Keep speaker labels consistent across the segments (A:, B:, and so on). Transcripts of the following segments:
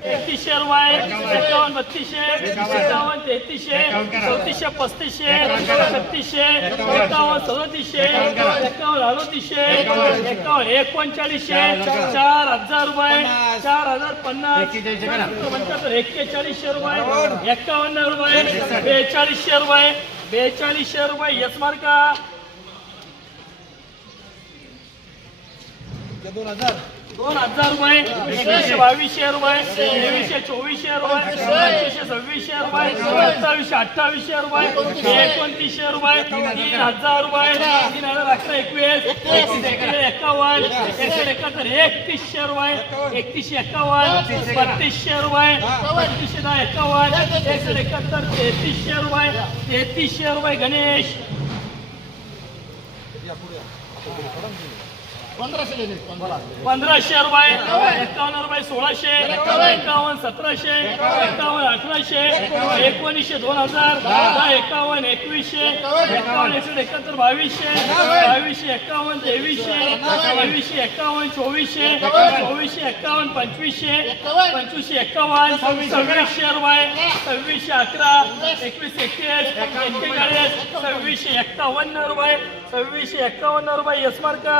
A: एकतीसशे रुपये एकावन्न बत्तीसशे एकावन्न तेहतीसशे चौतीसशे पस्तीसशे छत्तीसशे एकावन्न सदतीसशे एकावन्न अडतीसशे एकावन्न एकोणचाळीसशे चार हजार रुपये चार हजार पन्नास पंच्याहत्तर एक्केचाळीसशे रुपये एकावन्न रुपये बेचाळीसशे रुपये बेचाळीसशे रुपये यस मार्का. दोन हजार. दोन हजार रुपये एकवीसशे बावीसशे रुपये तेवीसशे चोवीसशे रुपये पंचवीसशे सव्वीसशे रुपये सत्तावीसशे अठ्ठावीसशे रुपये एकोणतीसशे रुपये तीन हजार रुपये तीन हजार अकरा एकवीस एकतीस एकवीस एकावन्न एकशे एकाहत्तर एकतीसशे रुपये एकतीसशे एकावन्न बत्तीसशे रुपये बत्तीसशे दहा एकावन्न एकशे एकाहत्तर तेहतीसशे रुपये तेहतीसशे रुपये गणेश. पंधराशे रुपये एकावन्न रुपये सोळाशे एकावन्न. सतराशे एकावन्न. अठराशे एकोणीसशे दोन हजार एकावन्न एकवीसशे एकावन्न. एकशे एकाहत्तर बावीसशे बावीसशे एकावन्न तेवीसशे तेवीसशे एकावन्न चोवीसशे चोवीसशे एकावन्न पंचवीसशे पंचवीसशे एकावन्न सव्वीसशे. रुपये सव्वीसशे अकरा एकवीस एकतीस एक्केचाळीस सव्वीसशे एक्कावन्न रुपये सव्वीसशे एक्कावन्न रुपये यशमार का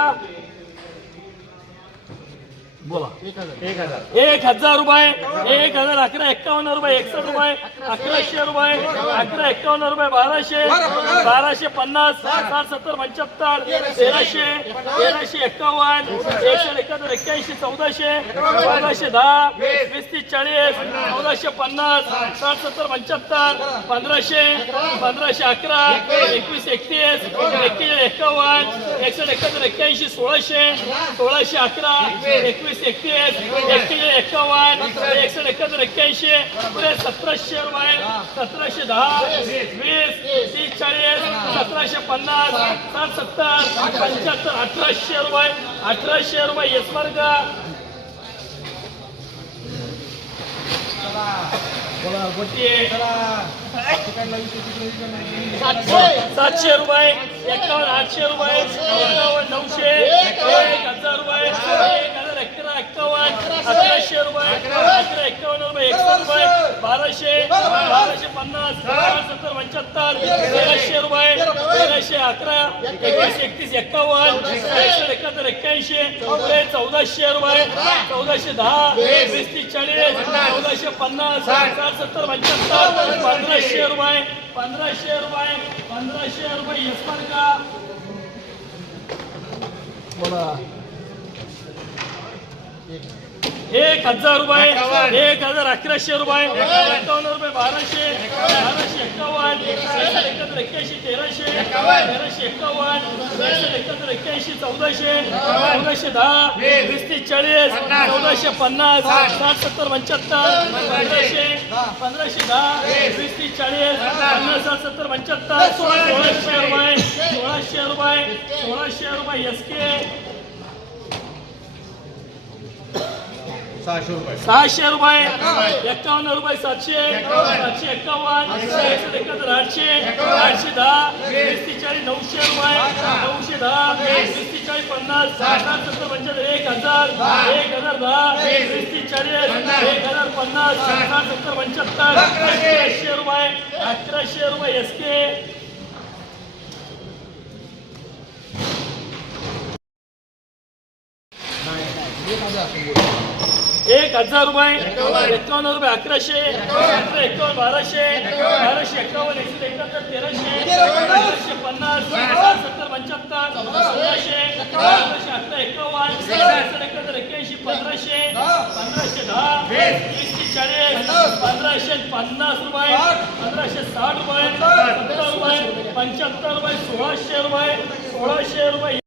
A: बोला. एक हजार. रुपये. एक हजार अकरा एक्कावन्न रुपये एकसष्ट रुपये अकराशे रुपये अकरा एक्कावन्न रुपये बाराशे बाराशे पन्नास साठ सत्तर पंच्याहत्तर तेराशे तेराशे एक्कावन्न एकशे एकाहत्तर एक्क्याऐंशी चौदाशे चौदाशे दहा वीस तीस चाळीस चौदाशे पन्नास साठ सत्तर पंच्याहत्तर पंधराशे पंधराशे अकरा एकवीस एकतीस एक्केचाळीस एक्कावन्न एकसष्ट एकाहत्तर एक्क्याऐंशी सोळाशे सोळाशे अकरा एकवीस एकतीस एकतीस एक्कावन्न एकसष्ट एकाहत्तर एक्क्याऐंशी पुढे सतराशे रुपये सतराशे दहा वीस तीस चाळीस सतराशे पन्नास सात सत्तर पंच्याहत्तर अठराशे रुपये अठराशे रुपये येस मार्ग सातशे रुपये एकावन्न आठशे रुपये एकावन्न नऊशे एक हजार रुपये अकराशे रुपये अकरा. एक्कावन्न रुपये एकशे रुपये बाराशे बाराशे पन्नास सत्तर पंच्याहत्तर तेराशे रुपये तेराशे अकरा एकवीस एकतीस एक्कावन्न एकशे एकाहत्तर एक्क्याऐंशी चौदाशे रुपये चौदाशे दहा वीस. तीस चाळीस चौदाशे पन्नास साठ सत्तर पंच्याहत्तर पंधराशे रुपये पंधराशे रुपये पंधराशे रुपये यशमान का? एक हजार रुपये एक हजार अकराशे रुपये एकावन्न. रुपये बाराशे बाराशे एकावन्न एकशे एकाहत्तर एक्क्याऐंशी तेराशे तेराशे एकावन्न एकशे एकाहत्तर एक्क्याऐंशी चौदाशे चौदाशे दहा वीस. तीस चाळीस चौदाशे पन्नास साठ. सत्तर पंच्याहत्तर पंधराशे. पंधराशे दहा. वीस. तीस चाळीस पन्नास. साठ सत्तर पंच्याहत्तर सोळाशे रुपये सोळाशे रुपये सोळाशे रुपये एस के सहाशे रुपये. एकावन्न. रुपये सातशे. सातशे एकावन्न. एकशे एकाहत्तर आठशे. आठशे दहा. वीस. तीस चाळीस नऊशे रुपये. नऊशे दहा. वीस. तीस चाळीस पन्नास साठ सत्तर पंच्याहत्तर एक हजार. एक हजार दहा. वीस. तीस चाळीस एक हजार पन्नास. साठ. सत्तर पंच्याहत्तर. अकराशे. रुपये. अकराशे रुपये एस के एक हजार रुपये. एकावन्न. रुपये अकराशे. अकरा एकावन्न बाराशे. बाराशे एकावन्न एकशे एकाहत्तर तेराशे. पन्नास. सत्तर पंच्याहत्तर. सोळाशे. पंधराशे अकरा एकावन्न. एकाहत्तर एक्क्याऐंशी पंधराशे. पंधराशे दहा. वीस. तीस चाळीस. पंधराशे पन्नास रुपये. पंधराशे साठ रुपये. सत्तर रुपये. पंच्याहत्तर रुपये. सोळाशे रुपये. सोळाशे रुपये.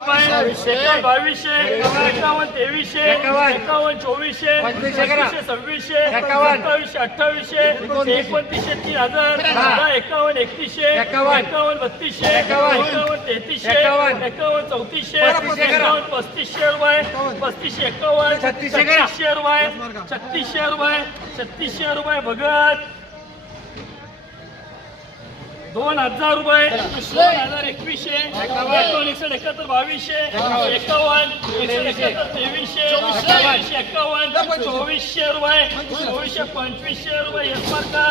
A: बावीसशे एकावन्न तेवीसशे एकावन्न. चोवीसशे पंचवीसशे सव्वीसशे सत्तावीसशे अठ्ठावीसशे एकोणतीसशे. तीन हजार एकावन्न एकतीसशे एकावन्न. बत्तीसशे एकावन्न. तेहतीसशे एकावन्न. चौतीसशे एकावन्न पस्तीसशे रुपये पस्तीसशे एकावन्न छत्तीसशे रुपये छत्तीसशे रुपये छत्तीसशे रुपये भगत. दोन हजार रुपये दोन हजार एकवीसशे एकसष्ट एकाहत्तर बावीसशे एकावन्न एकसष्ट एकाहत्तर तेवीसशे बावीसशे एकावन्न चोवीसशे रुपये चोवीसशे पंचवीसशे रुपये. यशमार्का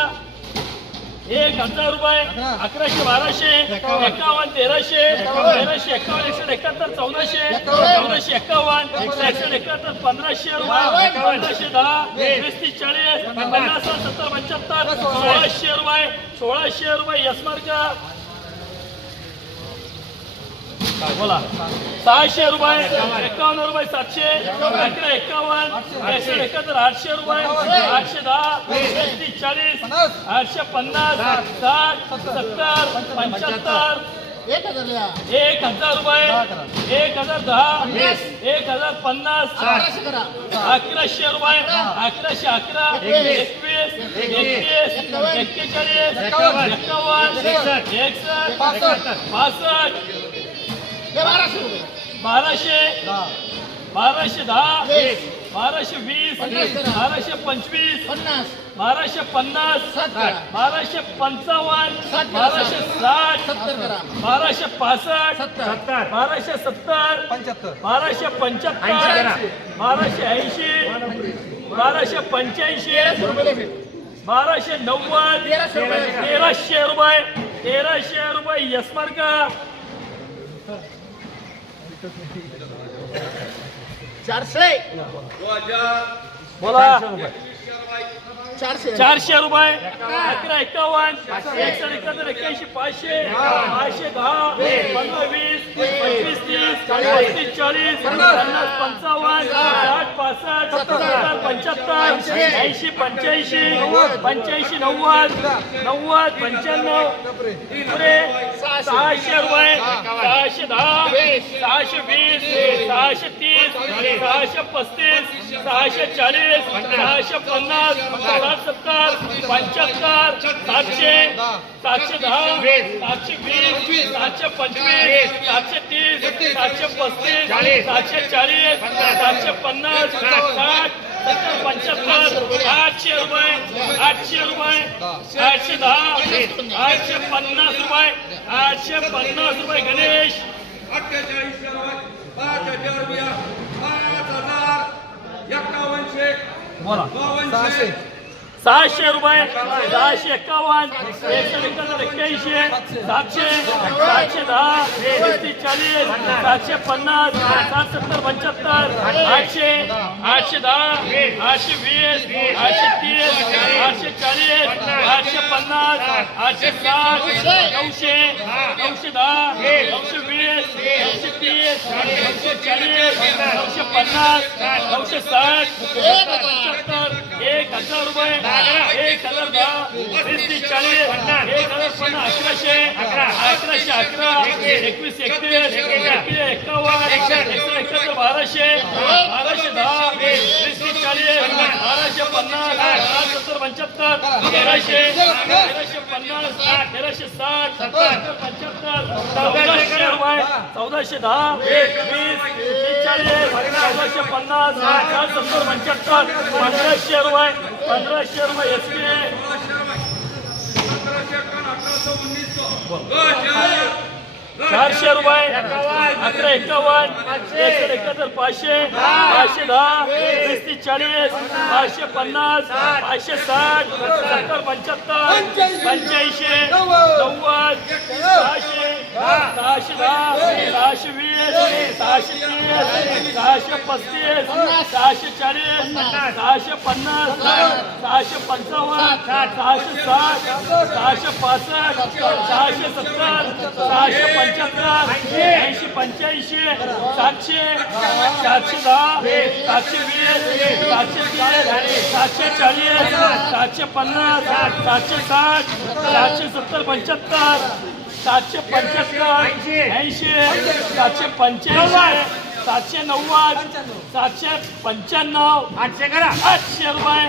A: एक हजार रुपये अकराशे बाराशे एकावन्न. तेराशे तेराशे एकावन्न एकशे एकाहत्तर चौदाशे चौदाशे एकावन्न एकशे एकाहत्तर पंधराशे रुपये पंधराशे दहा वीस चाळीस पन्नास. सत्तर पंच्याहत्तर सोळाशे रुपये सोळाशे रुपये यशमार्का बोला. सहाशे रुपये एकावन्न रुपये सातशे अकरा एकावन्न एकशे एकाहत्तर आठशे रुपये आठशे दहा तीस चाळीस आठशे पन्नास साठ सत्तर पंच्याहत्तर
B: एक हजार
A: रुपये एक हजार दहा एक हजार पन्नास
B: अकराशे करा.
A: अकराशे रुपये अकराशे अकरा एकवीस. एकवीस एक्केचाळीस एकावन्न. एकसष्ट. पासष्ट
B: हे बाराशे रुपये.
A: बाराशे बाराशे दहा बाराशे वीस.
B: पंधराशे.
A: बाराशे पंचवीस.
B: पन्नास.
A: बाराशे पन्नास.
B: करा.
A: बाराशे पंचावन्न.
B: करा.
A: बाराशे साठ.
B: सत्तर करा.
A: बाराशे पासष्ट.
B: सत्तर.
A: बाराशे सत्तर. बाराशे पंच्याहत्तर. बाराशे ऐंशी. बाराशे पंच्याऐंशी. बाराशे नव्वद.
B: तेराशे रुपये.
A: तेराशे रुपये. तेराशे रुपये यशमार्ग
B: चारशे.
A: बोला.
B: चारशे.
A: रुपये. अकरा एकावन्न एकसष्ट एकाहत्तर एक्क्याऐंशी पाचशे. पाचशे दहा. पंधरा वीस पंचवीस तीस पस्तीस चाळीस पन्नास. पंचावन्न साठ. पासष्ट सत्तर. पंच्याहत्तर ऐंशी. पंच्याऐंशी पंच्याऐंशी नव्वद. नव्वद पंच्याण्णव. पुढे. सहाशे रुपये सहाशे दहा सहाशे वीस सहाशे तीस सहाशे पस्तीस सहाशे चाळीस सहाशे पन्नास सत्तर पंच्याहत्तर सातशे सातशे दहा सातशे वीस सातशे पंचवीस सातशे तीस सातशे पस्तीस सातशे चाळीस सातशे पन्नास साठ. पंच्याहत्तर आठशे रुपये आठशे रुपये आठशे दहा आठशे पन्नास रुपये आठशे पन्नास रुपये गणेश.
C: अठ्ठेचाळीसशे रुपये पाच हजार रुपया पाच हजार एकावन्नशे
A: बोला.
C: बावनशे
A: सहाशे रुपये सहाशे एकावन्न एकशे एकाहत्तर एक्क्याऐंशी सातशे सातशे दहा पस्तीस चाळीस सातशे पन्नास सात सत्तर पंच्याहत्तर आठशे आठशे दहा आठशे वीस आठशे तीस आठशे चाळीस आठशे पन्नास आठशे साठ नऊशे नऊशे दहा नऊशे वीस नऊशे तीस नऊशे चाळीस नऊशे पन्नास नऊशे साठ वीस तीस एक पन्नास अकराशे अकराशे अकरा एकवीस एकतीस एकवीस एकावन्न एकशे एकाहत्तर बाराशे बाराशे दहा वीस चाळीस बाराशे पन्नास साठ सत्तर पंच्याहत्तर तेराशे तेराशे पन्नास तेराशे साठ सत्तर पंच्याहत्तर चौदाशे रुपये चौदाशे दहा वीस तीस चाळीस चौदाशे पन्नास साठ सत्तर पंच्याहत्तर पंधराशे रुपये पंधराशे रुपये एस पी
C: सतराशे एकावन्न अठराशे उन्नीसशे
A: चारशे रुपये. अकरा एकावन्न. एकशे एकाहत्तर पाचशे. पाचशे दहा. तीस चाळीस. पाचशे पन्नास. पाचशे साठ. सत्तर. पंच्याहत्तर. पंच्याऐंशी. नव्वद. सहाशे. सहाशे दहा सहाशे वीस सहाशे तीस सहाशे पस्तीस सहाशे चाळीस सहाशे पन्नास सहाशे पंचावन्न सहाशे साठ सहाशे पासष्ट सहाशे सत्तर सहाशे पंच्याहत्तर ऐंशी पंच्याऐंशी सातशे सातशे दहा सातशे वीस सातशे तीस सातशे चाळीस सातशे पन्नास सातशे साठ सातशे सत्तर पंच्याहत्तर सातशे पंच्याहत्तर ऐंशी. सातशे पंच्याऐंशी सातशे नव्वद. सातशे पंच्याण्णव. आठशे करा. आठशे रुपये.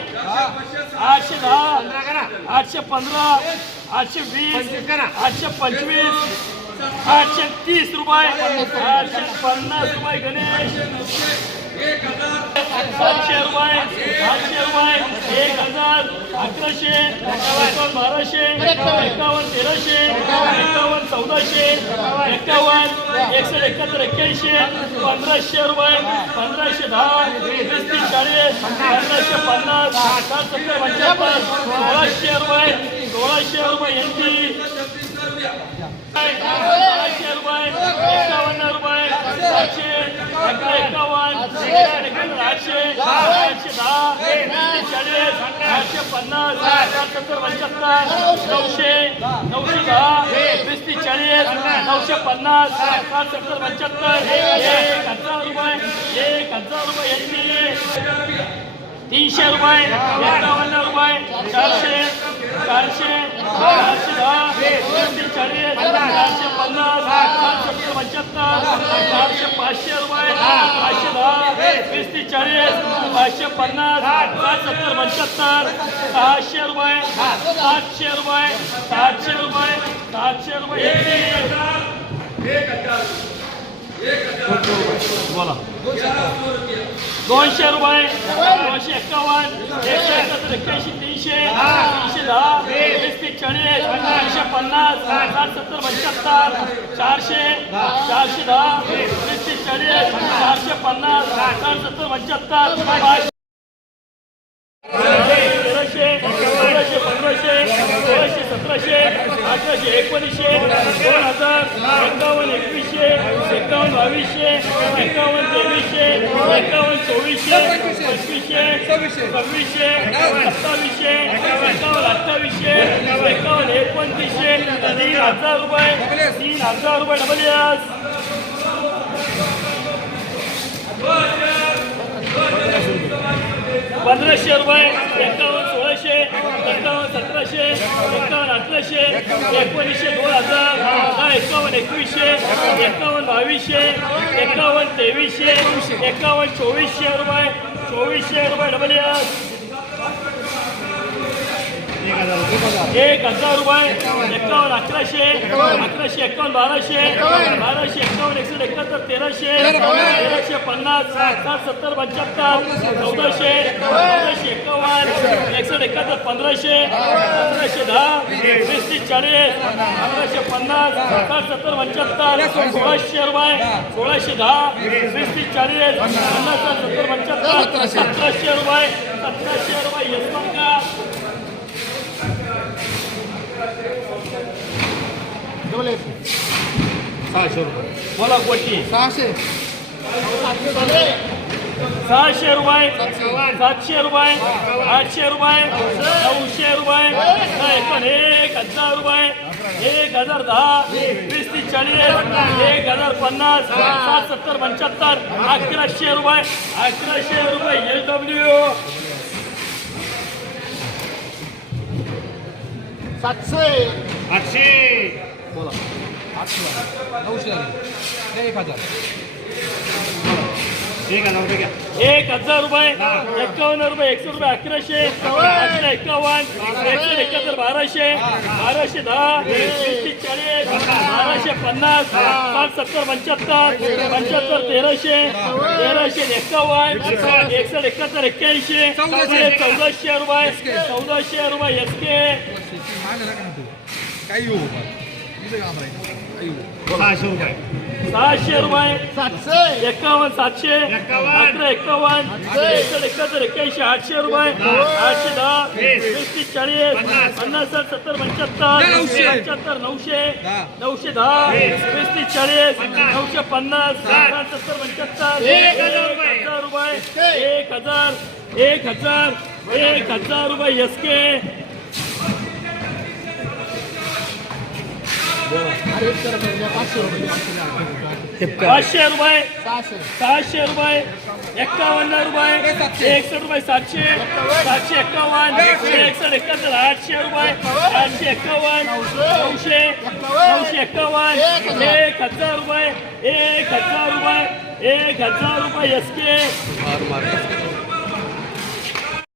A: आठशे दहा. आठशे पंधरा. आठशे वीस. आठशे पंचवीस. आठशे तीस रुपये. आठशे पन्नास रुपये गणेश. सातशे रुपये. आठशे रुपये. एक हजार अकराशे. बाराशे. एकावन्न तेराशे. एकशे एकाहत्तर एक्क्याऐंशी पंधराशे रुपये पंधराशे दहा वीस तीस चाळीस पंधराशे पन्नास सात सत्तर पंच्याहत्तर सोळाशे रुपये सोळाशे रुपये यांची सातशे रुपये एकावन्न रुपये सातशे अकरा एकावन्न आठशे आठशे दहा चाळीस आठशे पन्नास सात सत्तर पंच्याहत्तर नऊशे नऊशे दहा वीस तीस चाळीस नऊशे पन्नास सात सत्तर पंच्याहत्तर एक हजार रुपये एक हजार रुपये यांची तीनशे रुपये एकावन्न रुपये चारशे चारशे चारशे दहा तीनशे चाळीस, चारशे पन्नास, चारशे पंच्याहत्तर, चारशे पाचशे रुपये, पाचशे दहा, वीस तीस चाळीस, पाचशे पन्नास सात सत्तर पंच्याहत्तर, सहाशे रुपये, सातशे रुपये सातशे रुपये सातशे रुपये. बोला. दोनशे रुपये दोनशे एक्कावन्न एकशे एकाहत्तर एक्क्याऐंशी तीनशे तीनशे दहा वीस चाळीस तीनशे पन्नास साठ सत्तर पंच्याहत्तर चारशे चारशे दहा वीस तीस चाळीस चारशे पन्नास साठ सत्तर पंच्याहत्तर पाचशे पंधराशे सोळाशे सतराशे अठराशे एकोणीसशे दोन हजार एकावन्न एकवीसशे एकावन्न बावीसशे एकावन्न तेवीसशे एकावन्न चोवीसशे पंचवीसशे सव्वीसशे सत्तावीसशे एकावन्न अठ्ठावीसशे एकावन्न एकोणतीसशे तीन हजार रुपये तीन हजार रुपये डबल यस. पंधराशे रुपये एकावन्न एकावन्न सतराशे एकावन्न अठराशे एकोणीसशे दोन हजार दहा एकावन्न एकवीसशे एकावन्न बावीसशे एकावन्न तेवीसशे एकावन्न चोवीसशे रुपये चोवीसशे रुपये डबल एस एक हजार रुपये एकावन्न अकराशे अकराशे एकावन्न बाराशे बाराशे एकावन्न एकशे एकाहत्तर तेराशे तेराशे पन्नास सात सत्तर पंच्याहत्तर चौदाशे चौदाशे एकावन्न एकसष्ट एकाहत्तर पंधराशे पंधराशे दहा वीस तीस चाळीस पंधराशे पन्नास सात सत्तर पंच्याहत्तर सोळाशे रुपये सोळाशे दहा वीस तीस चाळीस पन्नास सात सत्तर पंच्याहत्तर सतराशे रुपये सतराशे रुपये यशवंत
B: सहाशे रुपये.
A: बोला कोटी
B: सहाशे.
A: सहाशे रुपये. सातशे. रुपये. आठशे रुपये. नऊशे रुपये. एकूण एक हजार रुपये. एक हजार दहा. वीस तीस चाळीस. एक हजार पन्नास. सात सत्तर पंच्याहत्तर. अकराशे रुपये. अकराशे रुपये एल डब्ल्यू
B: सातशे.
D: आठशे.
B: नऊशे एक हजार.
D: ठीक आहे नव्हते घ्या.
A: एक हजार रुपये एकावन्न रुपये एकशे रुपये अकराशे अकरा एकावन्न एकशे एकाहत्तर बाराशे बाराशे दहा चाळीस बाराशे पन्नास सात सत्तर पंच्याहत्तर पंच्याहत्तर तेराशे तेराशे एकावन्न एकसष्ट. एकाहत्तर एक्क्याऐंशी चौदाशे रुपये चौदाशे रुपये एस के
B: काही
D: सहाशे रुपये.
A: सहाशे रुपये.
B: सातशे.
A: एकावन्न सातशे. अकरा एकावन्न. एकसष्ट एकाहत्तर एक्क्याऐंशी आठशे रुपये. आठशे दहा. वीस. तीस चाळीस. पन्नास. साठ सत्तर पंच्याहत्तर. पंच्याहत्तर नऊशे. नऊशे दहा. वीस. तीस चाळीस. नऊशे पन्नास. साठ. सत्तर पंच्याहत्तर. एक हजार रुपये. एक हजार. एक हजार. एक हजार रुपये एस के. पाचशे रुपये.
B: सहाशे.
A: सहाशे रुपये. एक्कावन्न रुपये. एकसष्ट रुपये सातशे. सातशे एक्कावन्न एकसष्ट एकाहत्तर आठशे रुपये. आठशे एक्कावन्न नऊशे. नऊशे एक्कावन्न एक हजार रुपये. एक हजार रुपये. एक हजार रुपये एस के.